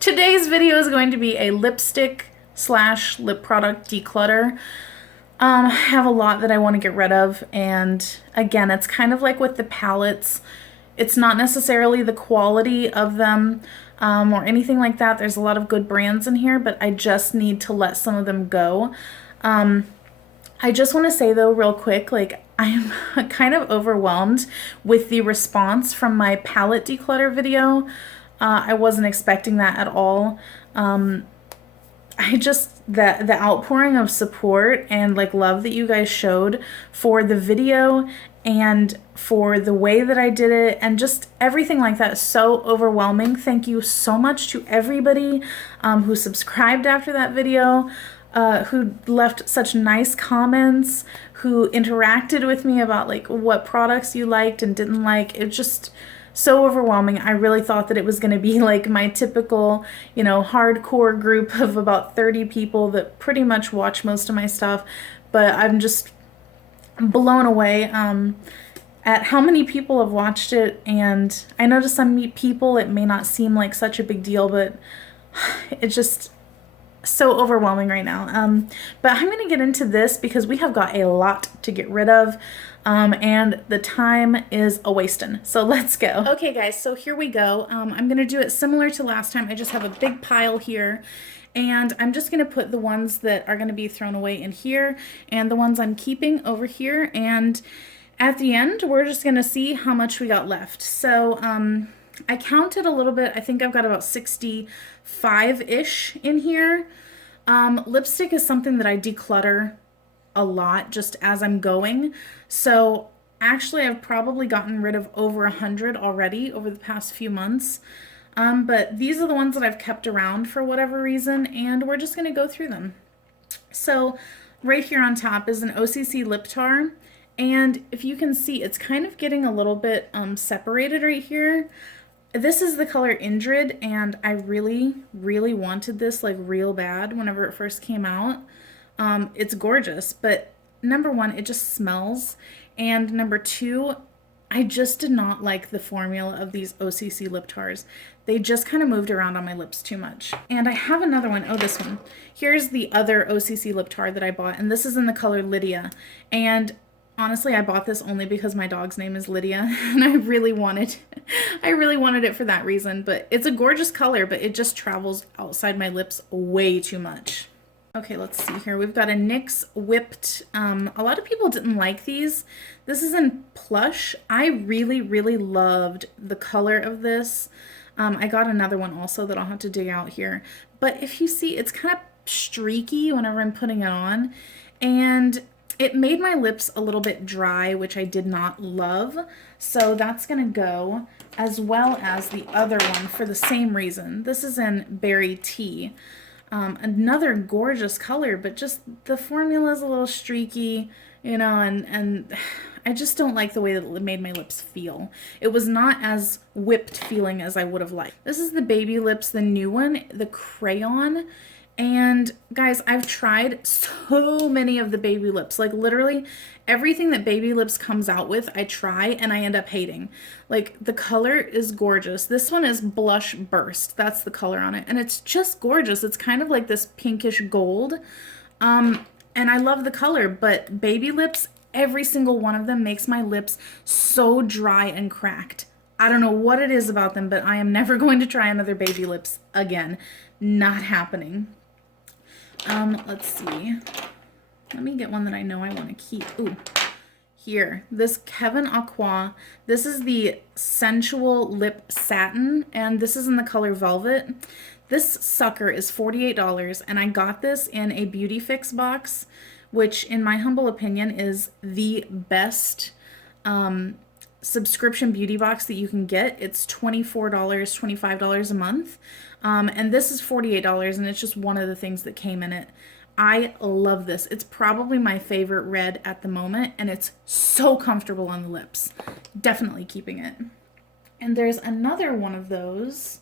Today's video is going to be a lipstick slash lip product declutter. I have a lot that I want to get rid of, and again, it's kind of like with the palettes. It's not necessarily the quality of them or anything like that. There's a lot of good brands in here, but I just need to let some of them go. I just want to say though, real quick, like I'm kind of overwhelmed with the response from my palette declutter video. I wasn't expecting that at all. The outpouring of support and like love that you guys showed for the video and for the way that I did it and just everything like that is so overwhelming. Thank you so much to everybody who subscribed after that video, who left such nice comments, who interacted with me about like what products you liked and didn't like. It just so overwhelming. I really thought that it was going to be like my typical, hardcore group of about 30 people that pretty much watch most of my stuff, but I'm just blown away at how many people have watched it. And I know to some people it may not seem like such a big deal, but it's just so overwhelming right now. But I'm going to get into this because we have got a lot to get rid of. And the time is a wasting. So let's go. Okay guys, so here we go. I'm gonna do it similar to last time. I just have a big pile here and I'm just gonna put the ones that are gonna be thrown away in here and the ones I'm keeping over here. And at the end, we're just gonna see how much we got left. So I counted a little bit. I think I've got about 65-ish in here. Lipstick is something that I declutter a lot just as I'm going. So actually I've probably gotten rid of over 100 already over the past few months. But these are the ones that I've kept around for whatever reason, and we're just gonna go through them. So right here on top is an OCC lip tar. And if you can see, it's kind of getting a little bit separated right here. This is the color Indrid, and I really, really wanted this like real bad whenever it first came out. It's gorgeous, but number one, it just smells, and number two, I just did not like the formula of these OCC lip tars. They just kind of moved around on my lips too much. And I have another one. Oh, this one. Here's the other OCC lip tar that I bought, and this is in the color Lydia. And honestly, I bought this only because my dog's name is Lydia, and I really wanted it for that reason. But it's a gorgeous color, but it just travels outside my lips way too much. Okay, let's see here. We've got a NYX Whipped. A lot of people didn't like these. This is in Plush. I really, really loved the color of this. I got another one also that I'll have to dig out here. But if you see, it's kind of streaky whenever I'm putting it on. And it made my lips a little bit dry, which I did not love. So that's going to go, as well as the other one for the same reason. This is in Berry Tea. Another gorgeous color, but just the formula is a little streaky, and I just don't like the way that it made my lips feel. It was not as whipped feeling as I would have liked. This is the Baby Lips, the new one, the crayon. And guys, I've tried so many of the Baby Lips, like literally everything that Baby Lips comes out with, I try and I end up hating. Like the color is gorgeous. This one is Blush Burst. That's the color on it. And it's just gorgeous. It's kind of like this pinkish gold. And I love the color, but Baby Lips, every single one of them makes my lips so dry and cracked. I don't know what it is about them, but I am never going to try another Baby Lips again. Not happening. Let's see. Let me get one that I know I want to keep. Ooh, here. This Kevyn Aucoin. This is the Sensual Lip Satin, and this is in the color Velvet. This sucker is $48, and I got this in a Beauty Fix box, which in my humble opinion is the best subscription beauty box that you can get. It's $24, $25 a month. And this is $48, and it's just one of the things that came in it. I love this. It's probably my favorite red at the moment, and it's so comfortable on the lips. Definitely keeping it. And there's another one of those.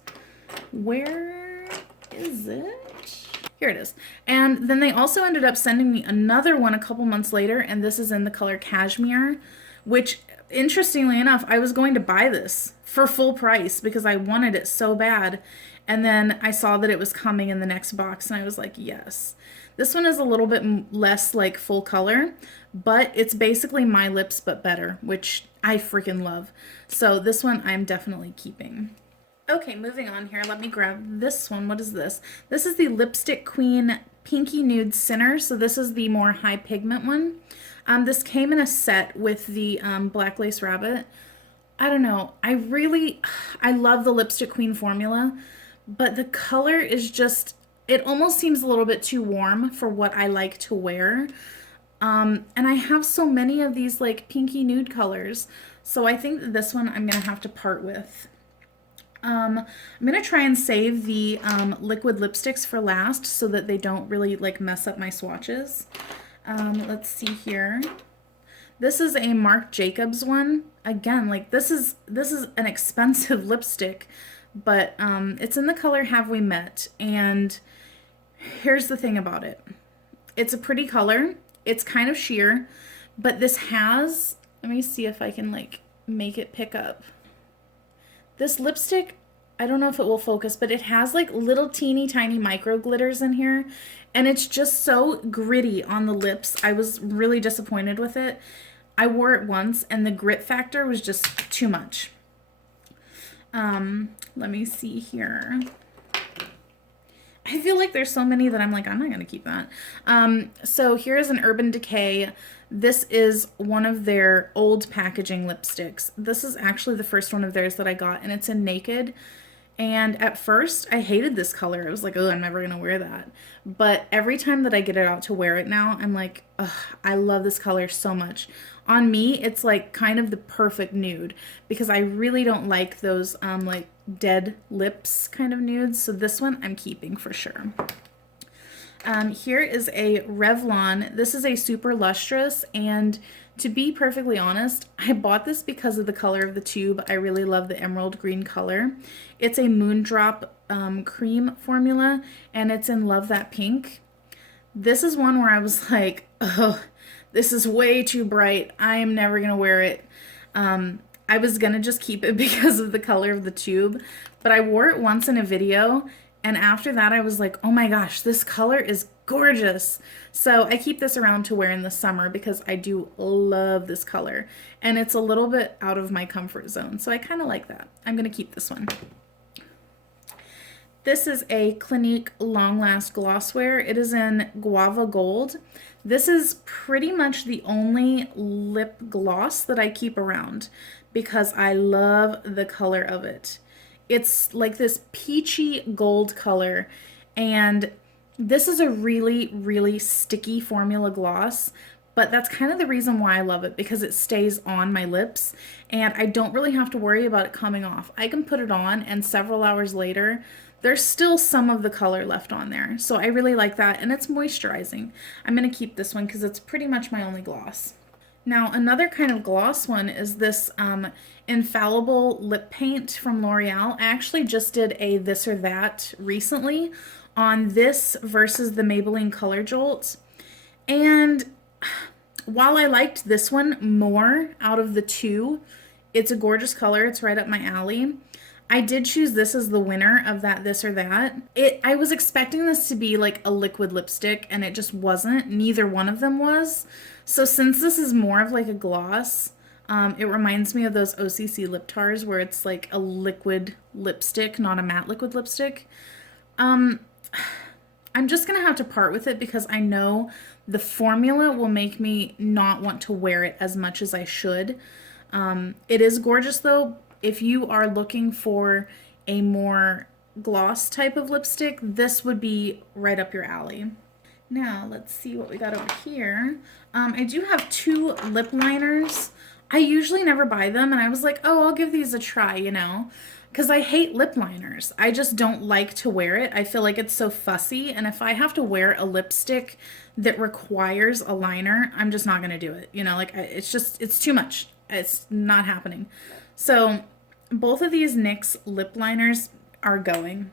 Where is it? Here it is. And then they also ended up sending me another one a couple months later, and this is in the color Cashmere, which interestingly enough, I was going to buy this for full price because I wanted it so bad. And then I saw that it was coming in the next box and I was like, yes. This one is a little bit less like full color, but it's basically my lips but better, which I freaking love. So this one I'm definitely keeping. Okay, moving on here. Let me grab this one. What is this? This is the Lipstick Queen Pinky Nude Center. So this is the more high pigment one. This came in a set with the Black Lace Rabbit. I don't know. I love the Lipstick Queen formula, but the color is just, it almost seems a little bit too warm for what I like to wear. And I have so many of these like pinky nude colors. So I think that this one I'm going to have to part with. I'm going to try and save the liquid lipsticks for last so that they don't really like mess up my swatches. Let's see here. This is a Marc Jacobs one. Again, like this is an expensive lipstick, but it's in the color Have We Met? And here's the thing about it. It's a pretty color. It's kind of sheer, but this has, let me see if I can like make it pick up. This lipstick, I don't know if it will focus, but it has like little teeny tiny micro glitters in here. And it's just so gritty on the lips. I was really disappointed with it. I wore it once and the grit factor was just too much. Let me see here. I feel like there's so many that I'm like, I'm not going to keep that. So here's an Urban Decay. This is one of their old packaging lipsticks. This is actually the first one of theirs that I got, and it's in Naked. And at first, I hated this color. I was like, oh, I'm never going to wear that. But every time that I get it out to wear it now, I'm like, ugh, I love this color so much. On me, it's like kind of the perfect nude because I really don't like those like dead lips kind of nudes. So this one I'm keeping for sure. Here is a Revlon. This is a super lustrous, and to be perfectly honest, I bought this because of the color of the tube. I really love the emerald green color. It's a Moondrop cream formula, and it's in Love That Pink. This is one where I was like, oh, this is way too bright. I am never gonna wear it. I was gonna just keep it because of the color of the tube, but I wore it once in a video, and after that I was like, oh my gosh, this color is gorgeous. So I keep this around to wear in the summer because I do love this color, and it's a little bit out of my comfort zone, so I kind of like that. I'm gonna keep this one. This is a Clinique Long Last Glosswear. It is in Guava Gold. This is pretty much the only lip gloss that I keep around because I love the color of it. It's like this peachy gold color, and this is a really, really sticky formula gloss, but that's kind of the reason why I love it, because it stays on my lips and I don't really have to worry about it coming off. I can put it on and several hours later, there's still some of the color left on there. So I really like that, and it's moisturizing. I'm going to keep this one because it's pretty much my only gloss. Now, another kind of gloss one is this Infallible lip paint from L'Oreal. I actually just did a this or that recently on this versus the Maybelline Color Jolt. And while I liked this one more out of the two, it's a gorgeous color. It's right up my alley. I did choose this as the winner of that this or that. I was expecting this to be like a liquid lipstick, and it just wasn't. Neither one of them was. So since this is more of like a gloss, it reminds me of those OCC lip tars where it's like a liquid lipstick, not a matte liquid lipstick. I'm just gonna have to part with it because I know the formula will make me not want to wear it as much as I should. It is gorgeous though. If you are looking for a more gloss type of lipstick, this would be right up your alley. Now, let's see what we got over here. I do have two lip liners. I usually never buy them, and I was like, oh, I'll give these a try, you know, because I hate lip liners. I just don't like to wear it. I feel like it's so fussy, and if I have to wear a lipstick that requires a liner, I'm just not going to do it. You know, like, it's too much. It's not happening. So both of these NYX lip liners are going.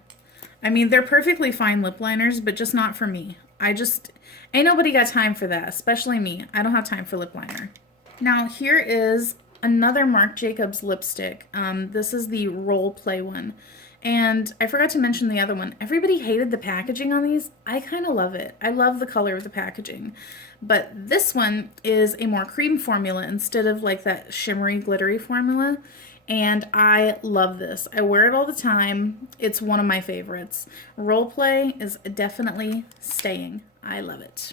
I mean, they're perfectly fine lip liners, but just not for me. Ain't nobody got time for that, especially me. I don't have time for lip liner. Now here is another Marc Jacobs lipstick. This is the Role Play one. And I forgot to mention the other one. Everybody hated the packaging on these. I kind of love it. I love the color of the packaging. But this one is a more cream formula instead of like that shimmery, glittery formula. And I love this. I wear it all the time. It's one of my favorites. Role play is definitely staying. I love it.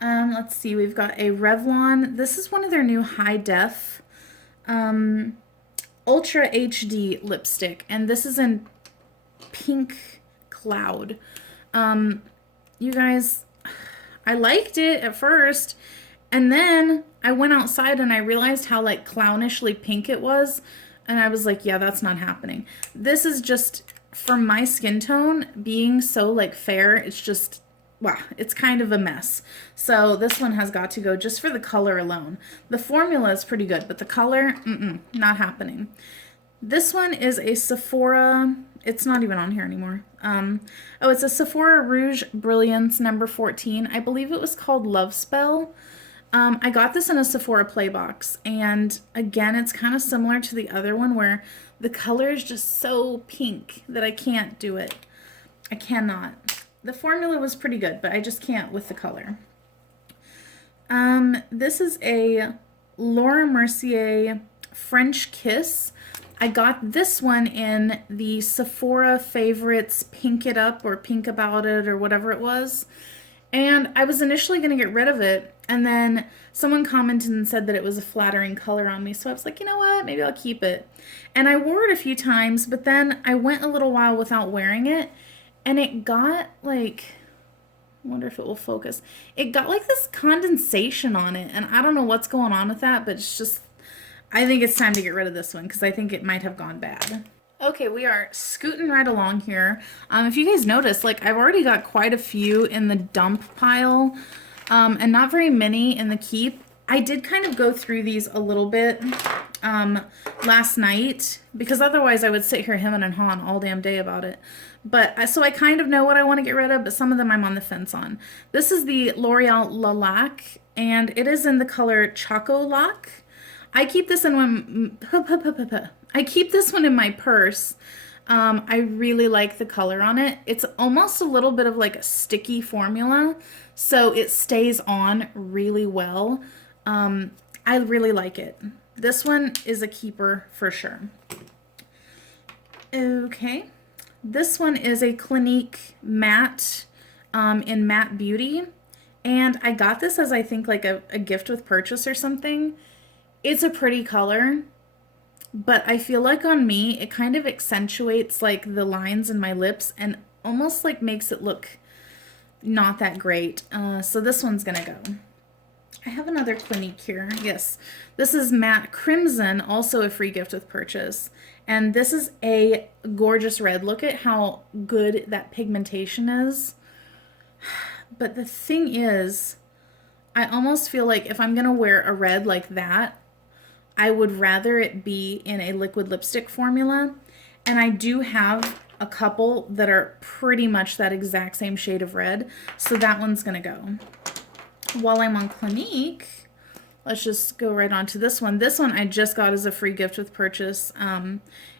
Let's see. We've got a Revlon. This is one of their new high def Ultra HD lipstick, and this is in Pink Cloud. You guys, I liked it at first, and then I went outside and I realized how like clownishly pink it was, and I was like, yeah, that's not happening. This is just, for my skin tone, being so like fair, it's just, wow, it's kind of a mess. So this one has got to go just for the color alone. The formula is pretty good, but the color, not happening. This one is a Sephora, it's not even on here anymore. Oh, it's a Sephora Rouge Brilliance number 14. I believe it was called Love Spell. I got this in a Sephora play box, and again, it's kind of similar to the other one where the color is just so pink that I can't do it. I cannot. The formula was pretty good, but I just can't with the color. This is a Laura Mercier French Kiss. I got this one in the Sephora Favorites Pink It Up or Pink About It or whatever it was. And I was initially going to get rid of it, and then someone commented and said that it was a flattering color on me. So I was like, you know what, maybe I'll keep it. And I wore it a few times, but then I went a little while without wearing it. And it got like, I wonder if it will focus. It got like this condensation on it. And I don't know what's going on with that, but it's just, I think it's time to get rid of this one because I think it might have gone bad. Okay, we are scooting right along here. If you guys notice, like I've already got quite a few in the dump pile and not very many in the keep. I did kind of go through these a little bit last night because otherwise I would sit here hemming and hawing all damn day about it. But so I kind of know what I want to get rid of, but some of them I'm on the fence on. This is the L'Oreal Lilac, and it is in the color Choco Lock. I keep this in my purse. I really like the color on it. It's almost a little bit of like a sticky formula, so it stays on really well. I really like it. This one is a keeper for sure. Okay. This one is a Clinique matte in Matte Beauty. And I got this as I think like a gift with purchase or something. It's a pretty color, but I feel like on me, it kind of accentuates like the lines in my lips and almost like makes it look not that great. So this one's gonna go. I have another Clinique here. Yes, this is Matte Crimson, also a free gift with purchase. And this is a gorgeous red. Look at how good that pigmentation is. But the thing is, I almost feel like if I'm gonna wear a red like that, I would rather it be in a liquid lipstick formula. And I do have a couple that are pretty much that exact same shade of red. So that one's gonna go. While I'm on Clinique, let's just go right on to this one. This one I just got as a free gift with purchase.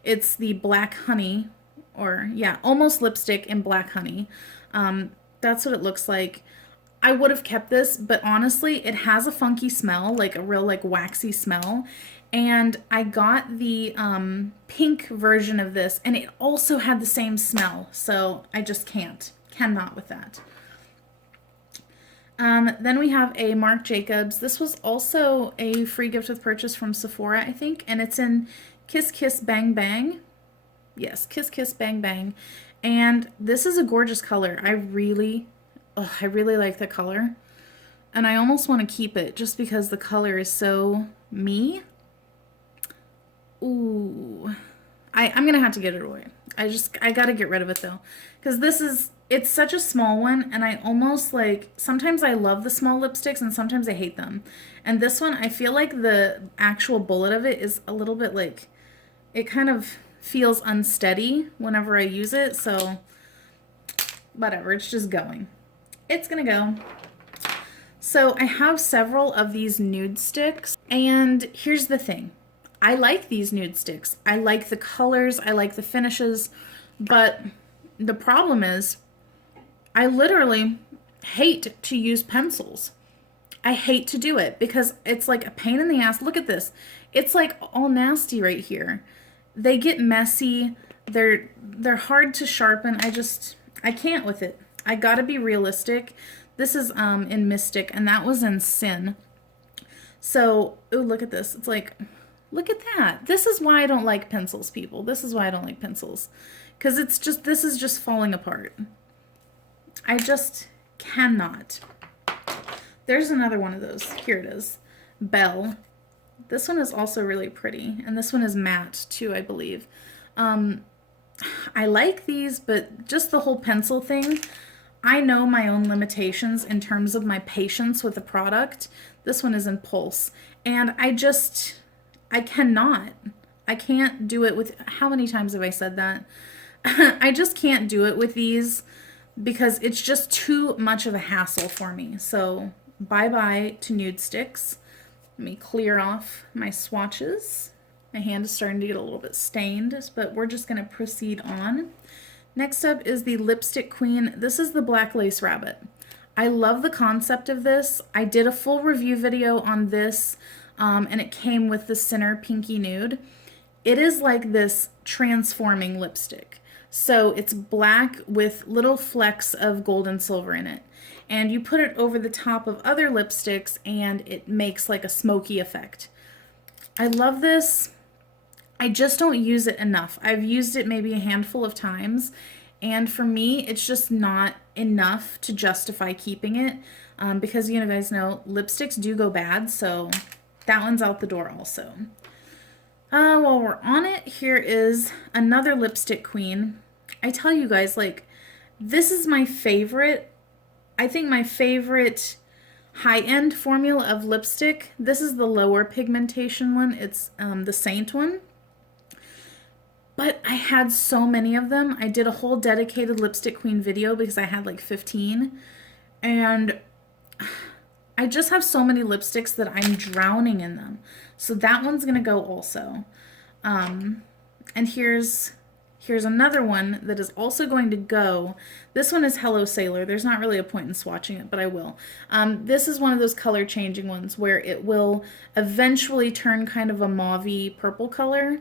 It's the Black Honey, or yeah, almost lipstick in Black Honey. That's what it looks like. I would have kept this, but honestly, it has a funky smell, like a real like waxy smell. And I got the pink version of this, and it also had the same smell. So I just cannot with that. Then we have a Marc Jacobs. This was also a free gift with purchase from Sephora, I think, and it's in Kiss Kiss Bang Bang. Yes, Kiss Kiss Bang Bang. And this is a gorgeous color. I really like the color. And I almost want to keep it just because the color is so me. Ooh. I'm going to have to get it away. I got to get rid of it though. Because it's such a small one, and I almost like, sometimes I love the small lipsticks and sometimes I hate them. And this one, I feel like the actual bullet of it is a little bit like, it kind of feels unsteady whenever I use it. So whatever, it's just going. It's gonna go. So I have several of these nude sticks, and here's the thing. I like these nude sticks. I like the colors, I like the finishes, but the problem is I literally hate to use pencils. I hate to do it because it's like a pain in the ass. Look at this. It's like all nasty right here. They get messy. They're hard to sharpen. I can't with it. I gotta be realistic. This is in Mystic, and that was in Sin. So, ooh, look at this. It's like, look at that. This is why I don't like pencils, people. This is why I don't like pencils. Because this is just falling apart. I just cannot. There's another one of those. Here it is. Belle. This one is also really pretty. And this one is matte too, I believe. I like these, but just the whole pencil thing, I know my own limitations in terms of my patience with the product. This one is in Pulse. And I cannot. I can't do it with, how many times have I said that? I just can't do it with these because it's just too much of a hassle for me. So bye-bye to NUDESTIX. Let me clear off my swatches. My hand is starting to get a little bit stained, but we're just going to proceed on. Next up is the Lipstick Queen. This is the Black Lace Rabbit. I love the concept of this. I did a full review video on this, and it came with the Center Pinky Nude. It is like this transforming lipstick. So it's black with little flecks of gold and silver in it. And you put it over the top of other lipsticks and it makes like a smoky effect. I love this. I just don't use it enough. I've used it maybe a handful of times, and for me, it's just not enough to justify keeping it because you guys know lipsticks do go bad, so that one's out the door also. While we're on it, here is another Lipstick Queen. I tell you guys, like, this is my favorite. I think my favorite high-end formula of lipstick. This is the lower pigmentation one. It's the Saint one. But I had so many of them. I did a whole dedicated Lipstick Queen video because I had like 15. And I just have so many lipsticks that I'm drowning in them. So that one's going to go also. And here's another one that is also going to go. This one is Hello Sailor. There's not really a point in swatching it, but I will. This is one of those color changing ones where it will eventually turn kind of a mauve-y purple color.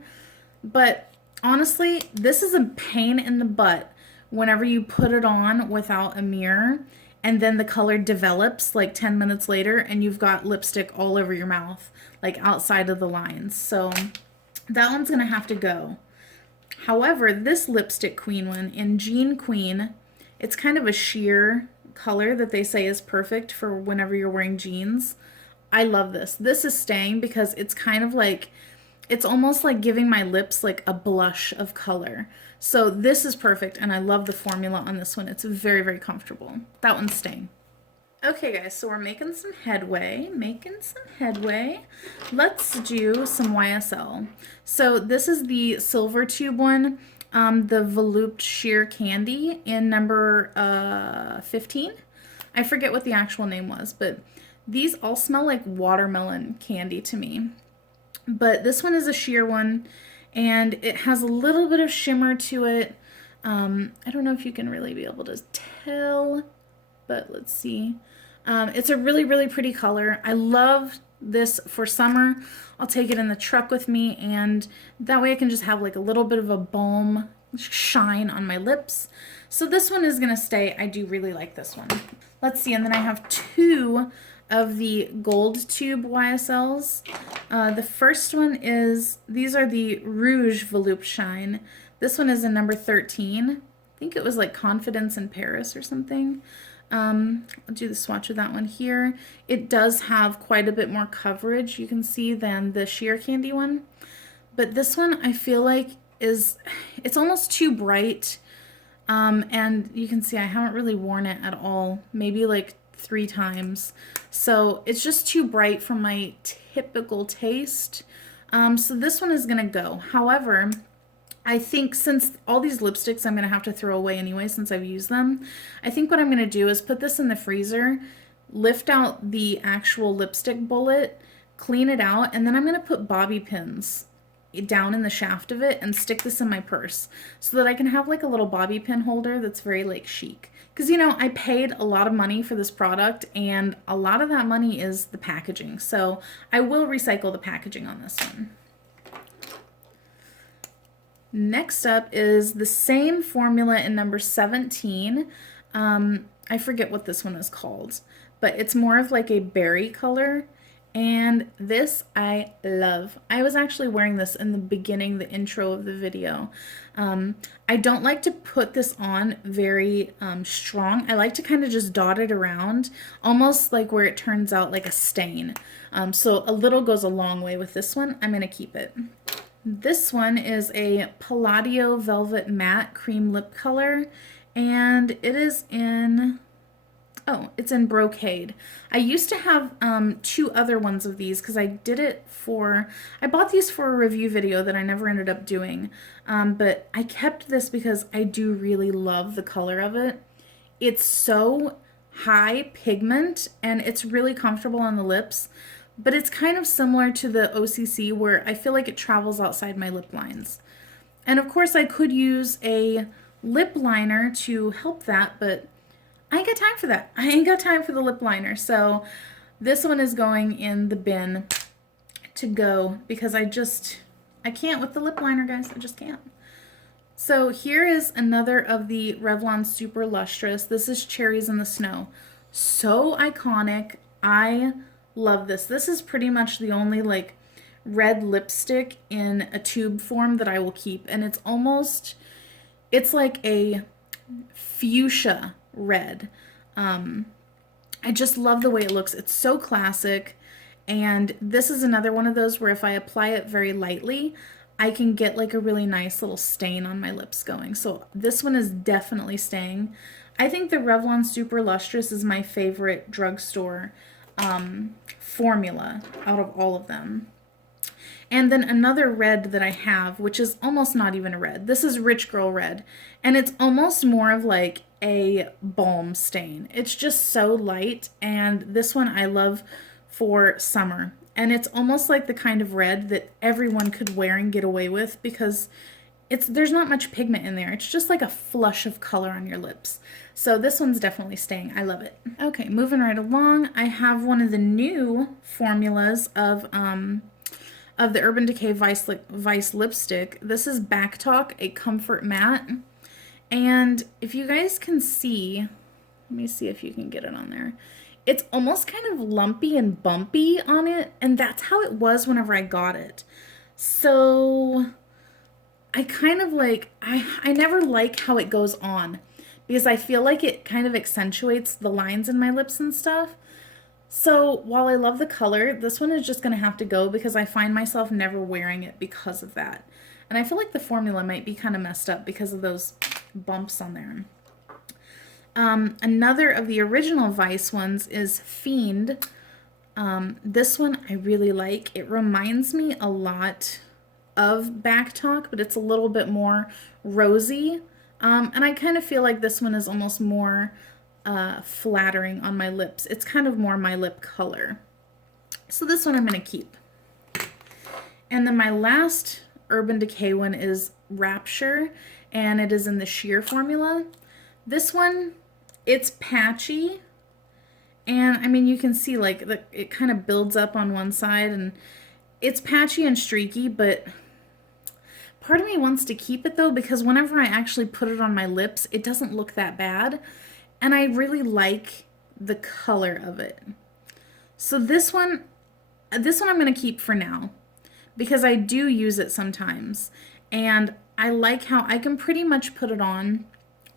But honestly, this is a pain in the butt whenever you put it on without a mirror and then the color develops like 10 minutes later and you've got lipstick all over your mouth, like outside of the lines. So that one's gonna have to go. However, this Lipstick Queen one in Jean Queen, it's kind of a sheer color that they say is perfect for whenever you're wearing jeans. I love this. This is staying because it's kind of like, it's almost like giving my lips like a blush of color. So this is perfect, and I love the formula on this one. It's very, very comfortable. That one's staying. Okay guys, so we're making some headway, Let's do some YSL. So this is the Silver Tube one, the Voluped Sheer Candy in number 15. I forget what the actual name was, but these all smell like watermelon candy to me. But this one is a sheer one, and it has a little bit of shimmer to it. I don't know if you can really be able to tell, but let's see. It's a really, really pretty color. I love this for summer. I'll take it in the truck with me, and that way I can just have like a little bit of a balm shine on my lips. So this one is gonna stay. I do really like this one. Let's see, and then I have two of the Gold Tube YSLs. The first one is, these are the Rouge Volupte Shine. This one is in number 13. I think it was like Confidence in Paris or something. I'll do the swatch of that one here. It does have quite a bit more coverage, you can see, than the Sheer Candy one. But this one I feel like it's almost too bright. And you can see I haven't really worn it at all. Maybe like 3 times. So it's just too bright for my typical taste. So this one is gonna go. However, I think since all these lipsticks I'm gonna have to throw away anyway since I've used them, I think what I'm gonna do is put this in the freezer, lift out the actual lipstick bullet, clean it out, and then I'm gonna put bobby pins down in the shaft of it and stick this in my purse so that I can have like a little bobby pin holder that's very like chic. Because, you know, I paid a lot of money for this product and a lot of that money is the packaging. So I will recycle the packaging on this one. Next up is the same formula in number 17. I forget what this one is called, but it's more of like a berry color. And this I love. I was actually wearing this in the beginning, the intro of the video. I don't like to put this on very strong. I like to kind of just dot it around, almost like where it turns out like a stain. So a little goes a long way with this one. I'm going to keep it. This one is a Palladio Velvet Matte Cream Lip Color, and it is in... oh, it's in Brocade. I used to have 2 other ones of these because I did it for... I bought these for a review video that I never ended up doing. But I kept this because I do really love the color of it. It's so high pigment and it's really comfortable on the lips. But it's kind of similar to the OCC where I feel like it travels outside my lip lines. And of course I could use a lip liner to help that, but I ain't got time for that. I ain't got time for the lip liner. So this one is going in the bin to go because I can't with the lip liner, guys. I just can't. So here is another of the Revlon Super Lustrous. This is Cherries in the Snow. So iconic. I love this. This is pretty much the only like red lipstick in a tube form that I will keep. And it's like a fuchsia red. I just love the way it looks. It's so classic. And this is another one of those where if I apply it very lightly, I can get like a really nice little stain on my lips going. So this one is definitely staying. I think the Revlon Super Lustrous is my favorite drugstore formula out of all of them. And then another red that I have, which is almost not even a red. This is Rich Girl Red. And it's almost more of like a balm stain. It's just so light. And this one I love for summer. And it's almost like the kind of red that everyone could wear and get away with because there's not much pigment in there. It's just like a flush of color on your lips. So this one's definitely staying. I love it. Okay, moving right along. I have one of the new formulas of the Urban Decay Vice lipstick. This is Back Talk, a Comfort Matte. And if you guys can see, let me see if you can get it on there. It's almost kind of lumpy and bumpy on it, and that's how it was whenever I got it. So I kind of like, I never like how it goes on because I feel like it kind of accentuates the lines in my lips and stuff. So while I love the color, this one is just going to have to go because I find myself never wearing it because of that. And I feel like the formula might be kind of messed up because of those bumps on there. Another of the original Vice ones is Fiend. This one I really like. It reminds me a lot of Back Talk, but it's a little bit more rosy. And I kind of feel like this one is almost more flattering on my lips. It's kind of more my lip color. So this one I'm going to keep. And then my last Urban Decay one is Rapture, and it is in the sheer formula. This one, it's patchy, and I mean you can see like it kind of builds up on one side, and it's patchy and streaky, but part of me wants to keep it though because whenever I actually put it on my lips, it doesn't look that bad, and I really like the color of it. So this one I'm going to keep for now because I do use it sometimes, and I like how I can pretty much put it on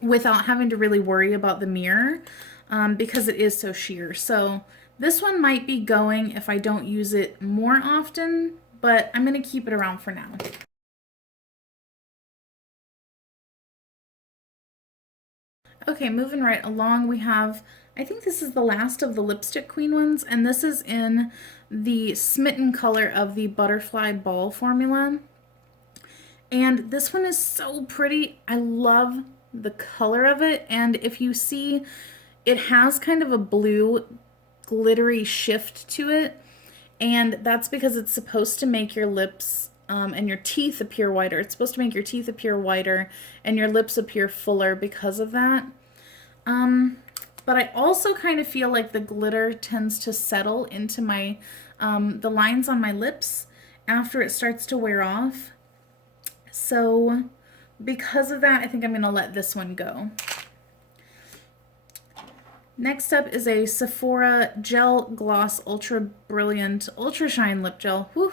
without having to really worry about the mirror because it is so sheer. So this one might be going if I don't use it more often, but I'm going to keep it around for now. Okay, moving right along, we have, I think this is the last of the Lipstick Queen ones, and this is in the Smitten color of the Butterfly Ball formula. And this one is so pretty. I love the color of it, and if you see, it has kind of a blue glittery shift to it, and that's because it's supposed to make your lips and your teeth appear whiter. It's supposed to make your teeth appear whiter and your lips appear fuller because of that. But I also kind of feel like the glitter tends to settle into my, the lines on my lips after it starts to wear off. So because of that, I think I'm going to let this one go. Next up is a Sephora Gel Gloss Ultra Brilliant Ultra Shine Lip Gel. Whew.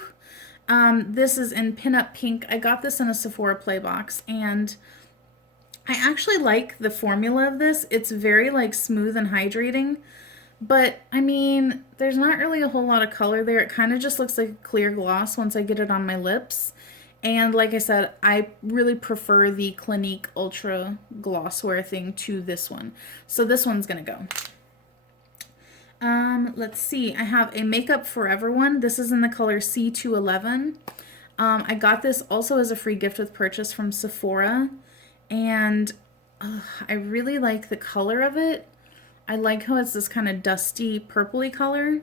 This is in Pinup Pink. I got this in a Sephora Play box, and I actually like the formula of this. It's very like smooth and hydrating, but I mean, there's not really a whole lot of color there. It kind of just looks like a clear gloss once I get it on my lips. And like I said, I really prefer the Clinique Ultra Glosswear thing to this one. So this one's gonna go. Let's see, I have a Makeup Forever one. This is in the color C211. I got this also as a free gift with purchase from Sephora. And I really like the color of it. I like how it's this kind of dusty purpley color.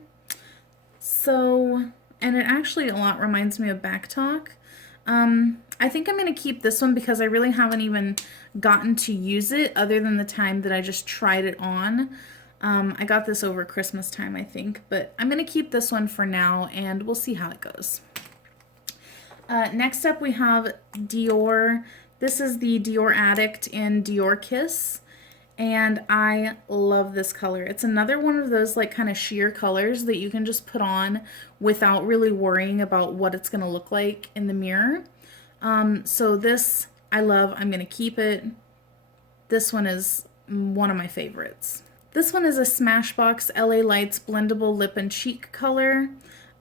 So, and it actually a lot reminds me of Back Talk. I think I'm going to keep this one because I really haven't even gotten to use it other than the time that I just tried it on. I got this over Christmas time, I think, but I'm going to keep this one for now and we'll see how it goes. Next up we have Dior. This is the Dior Addict in Dior Kiss, and I love this color. It's another one of those like kind of sheer colors that you can just put on without really worrying about what it's going to look like in the mirror. So this I love. I'm going to keep it. This one is one of my favorites. This one is a Smashbox LA Lights Blendable Lip and Cheek color.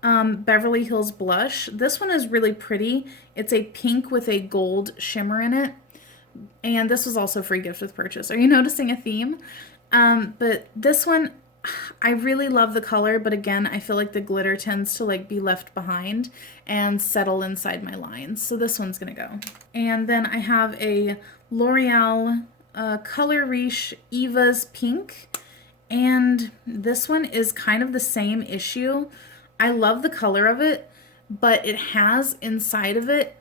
Beverly Hills Blush. This one is really pretty. It's a pink with a gold shimmer in it. And this was also free gift with purchase. Are you noticing a theme? But this one, I really love the color, but again, I feel like the glitter tends to like be left behind and settle inside my lines. So this one's gonna go. And then I have a L'Oreal Color Riche Eva's Pink. And this one is kind of the same issue. I love the color of it, but it has inside of it,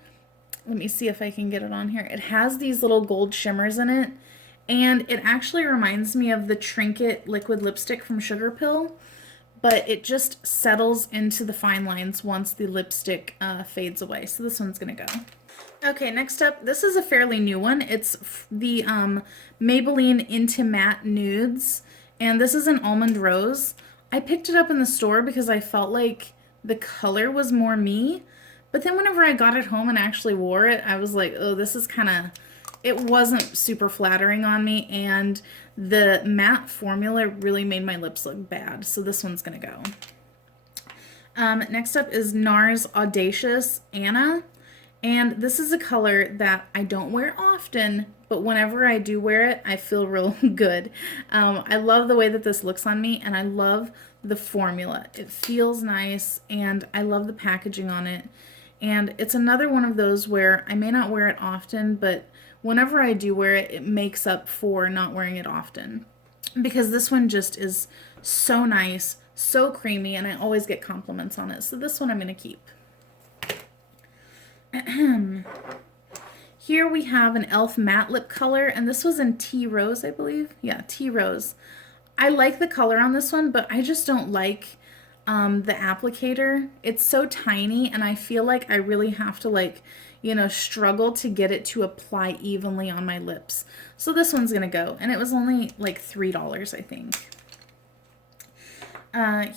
let me see if I can get it on here. It has these little gold shimmers in it, and it actually reminds me of the Trinket liquid lipstick from Sugar Pill, but it just settles into the fine lines once the lipstick fades away. So this one's gonna go. Okay, next up, this is a fairly new one. It's the Maybelline Into Matte Nudes, and this is an Almond Rose. I picked it up in the store because I felt like the color was more me, but then whenever I got it home and actually wore it, I was like, oh, this is kind of, it wasn't super flattering on me, and the matte formula really made my lips look bad, so this one's gonna go. Next up is NARS Audacious Anna, and this is a color that I don't wear often, but whenever I do wear it, I feel real good. I love the way that this looks on me, and I love the formula. It feels nice, and I love the packaging on it. And it's another one of those where I may not wear it often, but whenever I do wear it, it makes up for not wearing it often. Because this one just is so nice, so creamy, and I always get compliments on it. So this one I'm going to keep. Here we have an e.l.f. matte lip color, and this was in Tea Rose, I believe. Yeah, Tea Rose. I like the color on this one, but I just don't like the applicator. It's so tiny, and I feel like I really have to like, you know, struggle to get it to apply evenly on my lips. So this one's gonna go, and it was only like $3, I think.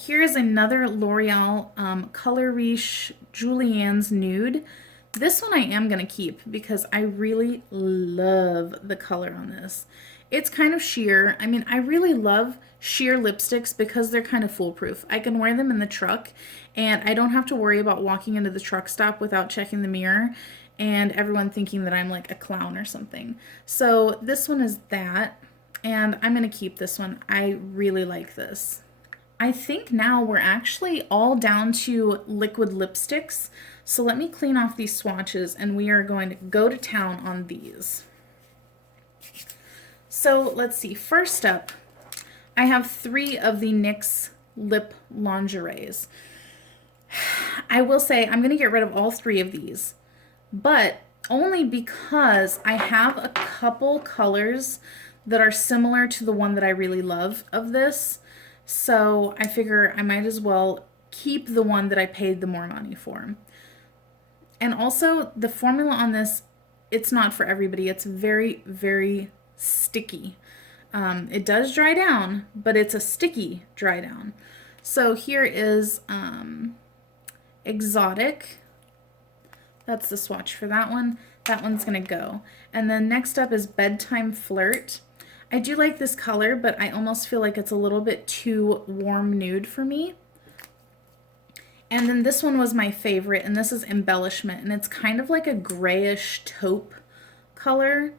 Here's another L'Oreal Color Riche Julienne's Nude. This one I am going to keep because I really love the color on this. It's kind of sheer. I mean, I really love sheer lipsticks because they're kind of foolproof. I can wear them in the truck, and I don't have to worry about walking into the truck stop without checking the mirror and everyone thinking that I'm like a clown or something. So this one is that, and I'm going to keep this one. I really like this. I think now we're actually all down to liquid lipsticks. So let me clean off these swatches, and we are going to go to town on these. So let's see. First up, I have 3 of the NYX lip lingeries. I will say I'm going to get rid of all 3 of these, but only because I have a couple colors that are similar to the one that I really love of this. So I figure I might as well keep the one that I paid the more money for. And also the formula on this, it's not for everybody. It's very, very sticky. It does dry down, but it's a sticky dry down. So here is Exotic. That's the swatch for that one. That one's gonna go. And then next up is Bedtime Flirt. I do like this color, but I almost feel like it's a little bit too warm nude for me. And then this one was my favorite, and this is Embellishment, and it's kind of like a grayish taupe color.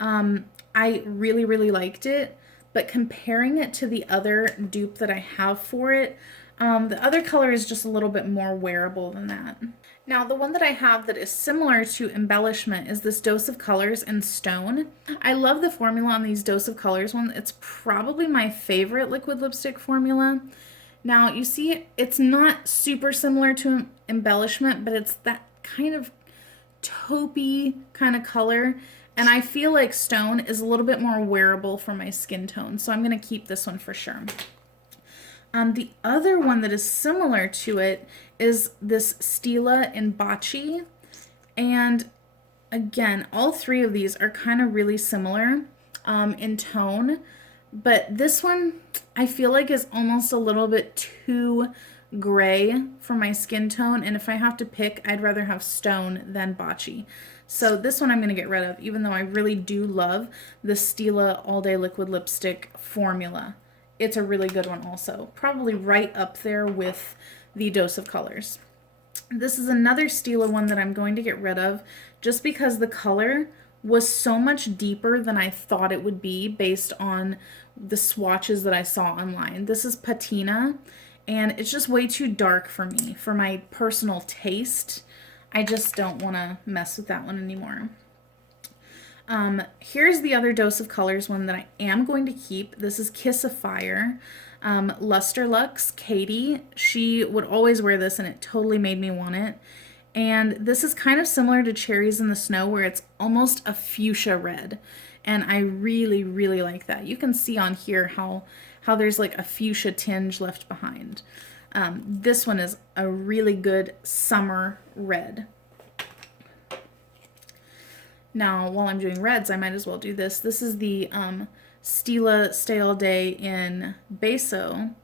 I really, really liked it, but comparing it to the other dupe that I have for it, the other color is just a little bit more wearable than that. Now, the one that I have that is similar to Embellishment is this Dose of Colors in Stone. I love the formula on these Dose of Colors one. It's probably my favorite liquid lipstick formula. Now, you see, it's not super similar to Embellishment, but it's that kind of taupey kind of color. And I feel like Stone is a little bit more wearable for my skin tone, so I'm going to keep this one for sure. The other one that is similar to it is this Stila in Bocce. And again, all 3 of these are kind of really similar in tone. But this one, I feel like is almost a little bit too gray for my skin tone. And if I have to pick, I'd rather have Stone than Bocce. So this one I'm going to get rid of, even though I really do love the Stila All Day Liquid Lipstick formula. It's a really good one also. Probably right up there with the Dose of Colors. This is another Stila one that I'm going to get rid of just because the color was so much deeper than I thought it would be based on the swatches that I saw online. This is Patina, and it's just way too dark for me, for my personal taste. I just don't want to mess with that one anymore. Here's the other Dose of Colors one that I am going to keep. This is Kiss of Fire. Luster Lux, Katie, she would always wear this and it totally made me want it. And this is kind of similar to Cherries in the Snow, where it's almost a fuchsia red. And I really, really like that. You can see on here how there's like a fuchsia tinge left behind. This one is a really good summer red. Now, while I'm doing reds, I might as well do this. This is the Stila Stay All Day in Beso.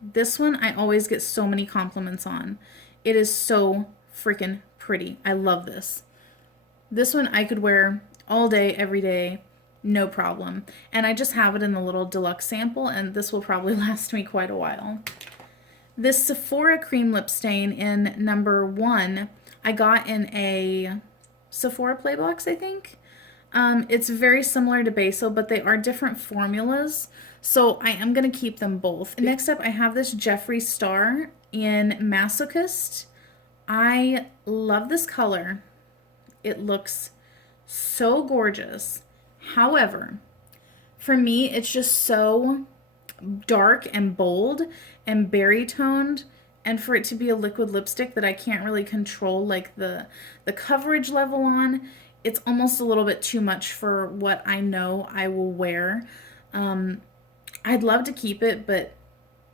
This one I always get so many compliments on. It is so freaking pretty. I love this. This one I could wear all day, every day, no problem. And I just have it in the little deluxe sample, and this will probably last me quite a while. This Sephora Cream Lip Stain in number 1, I got in a Sephora Play Box, I think. It's very similar to Beso, but they are different formulas, so I am going to keep them both. Next up, I have this Jeffree Star in Masochist. I love this color. It looks so gorgeous. However, for me, it's just so dark and bold and berry toned, and for it to be a liquid lipstick that I can't really control like the coverage level on, it's almost a little bit too much for what I know I will wear. I'd love to keep it, but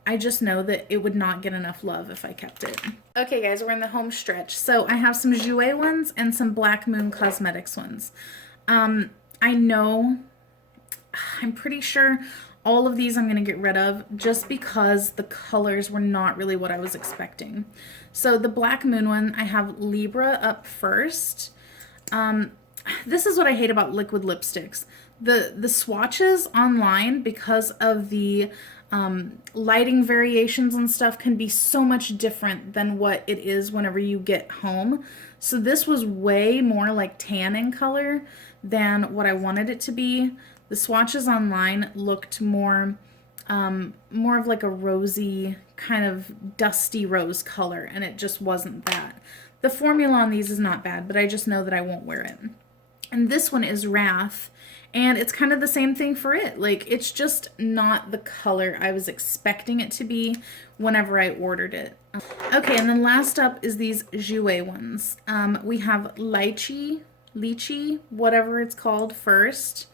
I just know that it would not get enough love if I kept it. Okay guys, we're in the home stretch. So I have some Jouer ones and some Black Moon Cosmetics ones. I know, I'm pretty sure all of these I'm going to get rid of just because the colors were not really what I was expecting. So the Black Moon one, I have Libra up first. This is what I hate about liquid lipsticks. The swatches online, because of the lighting variations and stuff, can be so much different than what it is whenever you get home. So this was way more like tan in color than what I wanted it to be. The swatches online looked more of like a rosy, kind of dusty rose color, and it just wasn't that. The formula on these is not bad, but I just know that I won't wear it. And this one is Wrath. And it's kind of the same thing for it. Like, it's just not the color I was expecting it to be whenever I ordered it. Okay, and then last up is these Jouer ones. We have Lychee, whatever it's called first.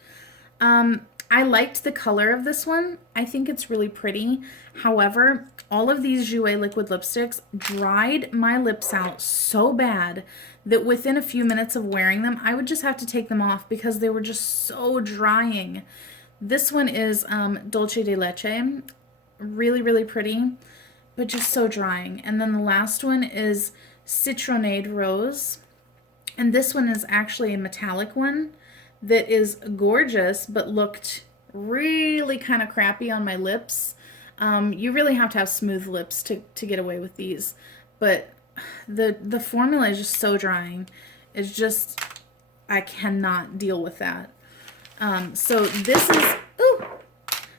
I liked the color of this one. I think it's really pretty. However, all of these Jouer liquid lipsticks dried my lips out so bad that within a few minutes of wearing them, I would just have to take them off because they were just so drying. This one is Dulce de Leche. Really, really pretty, but just so drying. And then the last one is Citronade Rose. And this one is actually a metallic one that is gorgeous, but looked really kind of crappy on my lips. You really have to have smooth lips to get away with these. But the formula is just so drying. It's just, I cannot deal with that. So this is, ooh.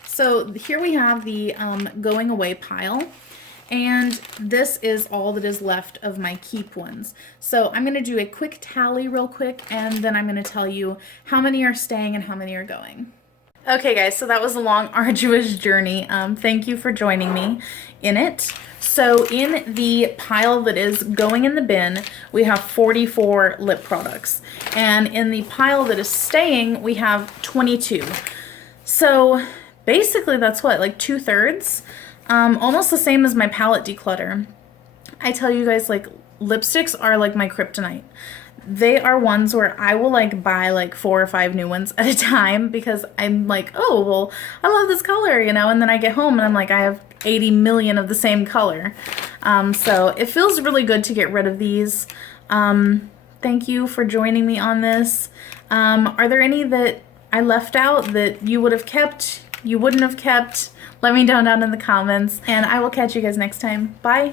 So here we have the going away pile. And this is all that is left of my keep ones. So I'm going to do a quick tally real quick, and then I'm going to tell you how many are staying and how many are going. Okay guys, so that was a long, arduous journey. Thank you for joining me in it. So in the pile that is going in the bin, we have 44 lip products. And in the pile that is staying, we have 22. So basically that's what, like 2/3? Almost the same as my palette declutter. I tell you guys, like, lipsticks are like my kryptonite. They are ones where I will like buy like 4 or 5 new ones at a time because I'm like, oh, well, I love this color, you know, and then I get home and I'm like, I have 80 million of the same color. So it feels really good to get rid of these. Thank you for joining me on this. Are there any that I left out that you would have kept, you wouldn't have kept? Let me know down in the comments, and I will catch you guys next time. Bye.